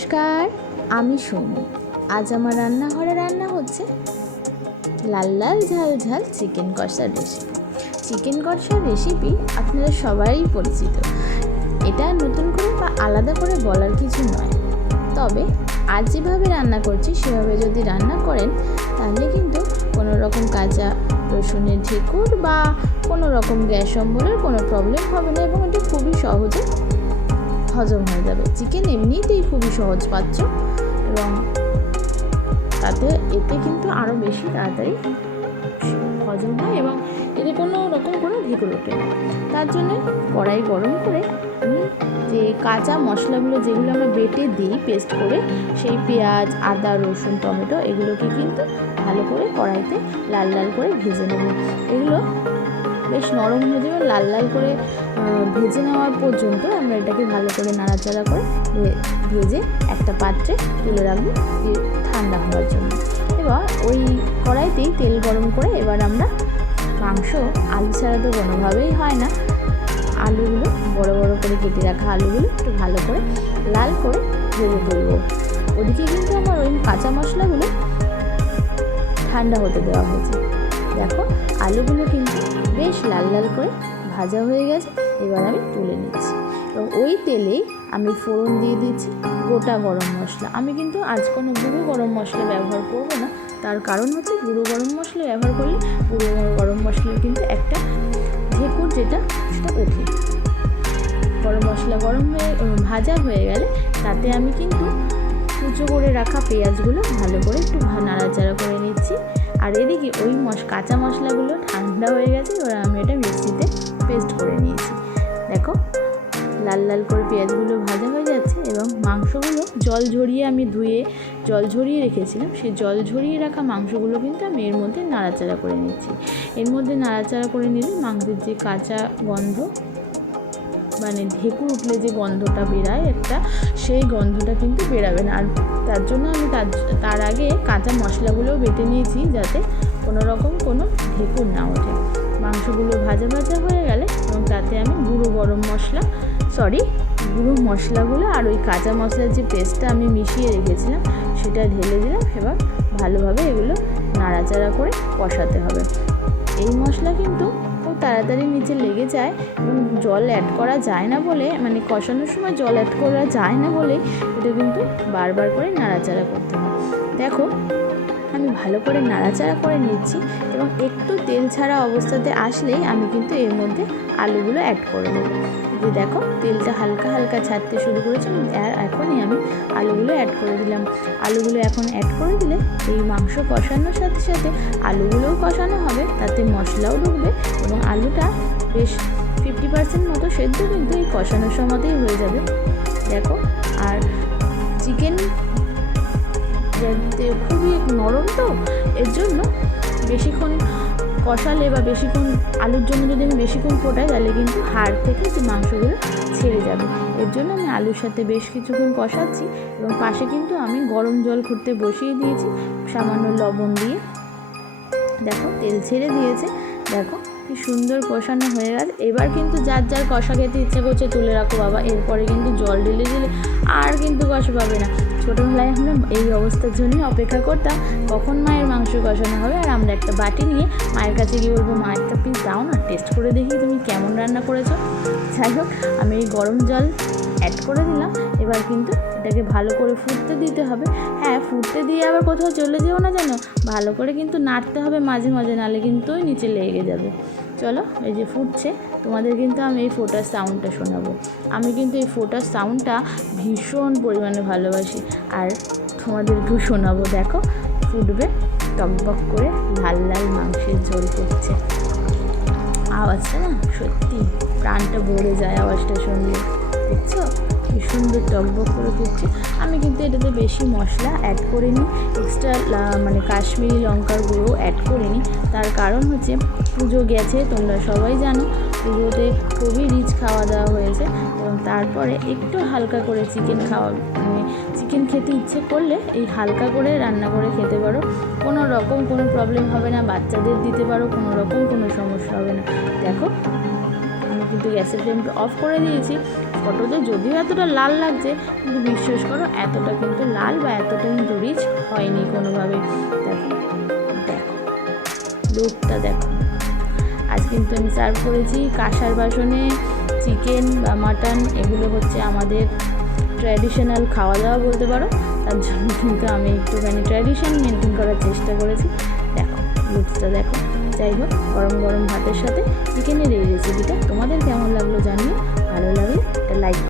নমস্কার, আমি সোনু। আজ আমার রান্নাঘরে রান্না হচ্ছে লাল লাল ঝাল ঝাল চিকেন কষার রেসিপি চিকেন কষার রেসিপি আপনারা সবাই পরিচিত। এটা নতুন করে বা আলাদা করে বলার কিছু নয়। তবে আজ যেভাবে রান্না করছি, সেভাবে যদি রান্না করেন, তাহলে কিন্তু কোনো রকম কাঁচা রসুনের ঢেকুর বা কোনো রকম গ্যাস অম্বলের কোনো প্রবলেম হবে না এবং এটি খুবই সহজে হজম হয়ে যাবে। চিকেন এমনিতেই খুবই সহজ পাচ্ছ এবং তাতে এতে কিন্তু আরও বেশি তাড়াতাড়ি হজম হয় এবং এতে কোনো রকম কোনো ঢেকুর ওঠে না তার জন্য কড়াই গরম করে যে কাঁচা মশলাগুলো যেগুলো আমরা বেটে দিই পেস্ট করে, সেই পেঁয়াজ, আদা, রসুন, টমেটো, এগুলোকে কিন্তু ভালো করে কড়াইতে লাল লাল করে ভেজে নেব। এগুলো বেশ নরম হয়ে যাবে, লাল লাল করে ভেজে নেওয়ার পর্যন্ত আমরা এটাকে ভালো করে নাড়াচাড়া করে ভেজে একটা পাত্রে তুলে রাখব ঠান্ডা হওয়ার জন্য। এবার ওই কড়াইতেই তেল গরম করে এবার আমরা মাংস, আলু ছাড়া তো কোনোভাবেই হয় না। আলুগুলো বড় বড় করে কেটে রাখা আলুগুলো একটু ভালো করে লাল করে ভেজে তুলবো। ওদিকে কিন্তু আমার ওই কাঁচা মশলাগুলো ঠান্ডা হতে দেওয়া হয়েছে। দেখো, আলুগুলো কিন্তু বেশ লাল লাল করে ভাজা হয়ে গেছে, এবার আমি তুলে নিচ্ছি। এবং ওই তেলেই আমি ফোড়ন দিয়ে দিচ্ছি গোটা গরম মশলা। আমি কিন্তু আজ কোনো গুঁড়ো গরম মশলা ব্যবহার করব না, তার কারণ হচ্ছে গুঁড়ো গরম মশলা ব্যবহার করলে গুঁড়ো গরম মশলার কিন্তু একটা ঢেকুর যেটা, সেটা ওঠে। গরম মশলা গরম হয়ে ভাজা হয়ে গেলে তাতে আমি কিন্তু কুচো করে রাখা পেঁয়াজগুলো ভালো করে একটু নাড়াচাড়া করে নিচ্ছি। আর এদিকে ওই মশ, কাঁচা মশলাগুলো ঠান্ডা হয়ে গেছে, এবার আমি এটা মিক্সিতে পেস্ট করে নিয়েছি। দেখো, লাল লাল করে পেঁয়াজগুলো ভাজা হয়ে যাচ্ছে এবং মাংসগুলো জল ঝরিয়ে আমি ধুয়ে, জল ঝরিয়ে রেখেছিলাম, সেই জল ঝরিয়ে রাখা মাংসগুলো কিন্তু আমি এর মধ্যে নাড়াচাড়া করে নিচ্ছি। এর মধ্যে নাড়াচাড়া করে নিলে মাংসের যে কাঁচা গন্ধ মানে ঢেকুর উঠলে যে গন্ধটা বেরায় একটা, সেই গন্ধটা কিন্তু বেরাবে না। আর তার জন্য আমি তার তার আগে কাঁচা মশলাগুলোও বেটে নিয়েছি যাতে কোনো রকম কোনো ঢেকুর না ওঠে। মাংসগুলো ভাজা ভাজা হয়ে গেলে এবং তাতে আমি গুঁড়ো গরম মশলা সরি গুঁড়ো মশলাগুলো আর ওই কাঁচা মশলার যে পেস্টটা আমি মিশিয়ে রেখেছিলাম, সেটা ঢেলে দিলাম। এবার ভালোভাবে এগুলো নাড়াচাড়া করে কষাতে হবে। এই মশলা কিন্তু তাড়াতাড়ি নিচে লেগে যায়, এবং জল অ্যাড করা যায় না বলে মানে কষানোর সময় জল অ্যাড করা যায় না বলে, এটা কিন্তু বারবার করে নাড়াচাড়া করতে হয়। দেখো, আমি ভালো করে নাড়াচাড়া করে নিচ্ছি, এবং একটু তেল ছাড়া অবস্থাতে আসলেই আমি কিন্তু এর মধ্যে আলুগুলো অ্যাড করে দেবো। যে দেখো, তেলটা হালকা হালকা ছাড়তে শুরু করেছে আর এখনই আমি আলুগুলো অ্যাড করে দিলাম। আলুগুলো এখন অ্যাড করে দিলে এই মাংস কষানোর সাথে সাথে আলুগুলোও কষানো হবে, তাতে মশলাও ঢুকবে এবং আলুটা বেশ ফিফটি পার্সেন্ট মতো সেদ্ধ কিন্তু এই কষানোর সময়তেই হয়ে যাবে। দেখো, আর চিকেন খুবই নরম তো, এর জন্য বেশিক্ষণ কষালে বা বেশিক্ষণ আলুর জন্য যদি আমি বেশিক্ষণ ফোটাই, তাহলে কিন্তু হাড় থেকে যে মাংসগুলো ছেড়ে যাবে। এর জন্য আমি আলুর সাথে বেশ কিছুক্ষণ কষাচ্ছি এবং পাশে কিন্তু আমি গরম জল খুঁড়তে বসিয়ে দিয়েছি। সামান্য লবণ দিয়ে। দেখো, তেল ছেড়ে দিয়েছে। দেখো কি সুন্দর কষানো হয়ে গেছে। এবার কিন্তু যার যার কষা খেতে ইচ্ছা করছে তুলে রাখো বাবা। এরপরে কিন্তু জল ঢেলে দিলে আর কিন্তু কষা পাবে না। ছোটোবেলায় আমরা এই অবস্থার জন্য অপেক্ষা করতাম, কখন মায়ের মাংস কষানো হবে আর আমরা একটা বাটি নিয়ে মায়ের কাছে গিয়ে বলব, মা, একটা পিস দাও না টেস্ট করে দেখি তুমি কেমন রান্না করেছ। যাই হোক, আমি এই গরম জল অ্যাড করে দিলাম। এবার কিন্তু এটাকে ভালো করে ফুটতে দিতে হবে। হ্যাঁ ফুটতে দিয়ে আবার কোথাও চলে যেও না যেন, ভালো করে কিন্তু নাড়তে হবে মাঝে মাঝে, নালে কিন্তু ওই নিচে লেগে যাবে। চলো, এই যে ফুটছে, তোমাদের কিন্তু আমি এই ফোটার সাউন্ডটা শোনাবো। আমি কিন্তু এই ফোটার সাউন্ডটা ভীষণ পরিমাণে ভালোবাসি। আর তোমাদেরকেও শোনাবো, দেখো, ফুটবে টকবক করে, লাল লাল মাংসের ঝোল করছে। আওয়াজটা না সত্যি প্রাণটা ভরে যায় আওয়াজটা শুনলে, দেখছ? কি সুন্দর টকবক করে ফুটছে আমি কিন্তু এটাতে বেশি মশলা অ্যাড করিনি এক্সট্রা মানে কাশ্মীরি লঙ্কার গুঁড়ো অ্যাড করিনি। তার কারণ হচ্ছে পুজো গেছে, তোমরা সবাই জানো, পুজোতে খুবই রিচ খাওয়া দাওয়া হয়েছে। এবং তারপরে একটু হালকা করে চিকেন খাওয়া মানে চিকেন খেতে ইচ্ছে করলে এই হালকা করে রান্না করে খেতে পারো। কোনো রকম কোনো প্রবলেম হবে না, বাচ্চাদের দিতে পারো, কোনো রকম কোনো সমস্যা হবে না। দেখো কিন্তু গ্যাসের ফ্লেমটা অফ করে দিয়েছি। ফটোতে যদিও এতটা লাল লাগছে, কিন্তু বিশ্বাস করো, এতটা কিন্তু লাল বা এতটা কিন্তু রিচ হয়নি কোনোভাবে। দেখো দেখো লুকটা দেখো। আজ কিন্তু আমি সার্ভ করেছি কাঁসার বাসনে চিকেন বা মাটন এগুলো হচ্ছে আমাদের ট্র্যাডিশনাল খাওয়া দাওয়া বলতে পারো। তার জন্য কিন্তু আমি একটুখানি ট্র্যাডিশন মেনটেন করার চেষ্টা করেছি। দেখো লুকসটা দেখো। যাই হোক, গরম গরম ভাতের সাথে চিকেনের এই রেসিপিটা তোমাদের কেমন লাগল জানিয়ে ভালো লাগলে একটা লাইক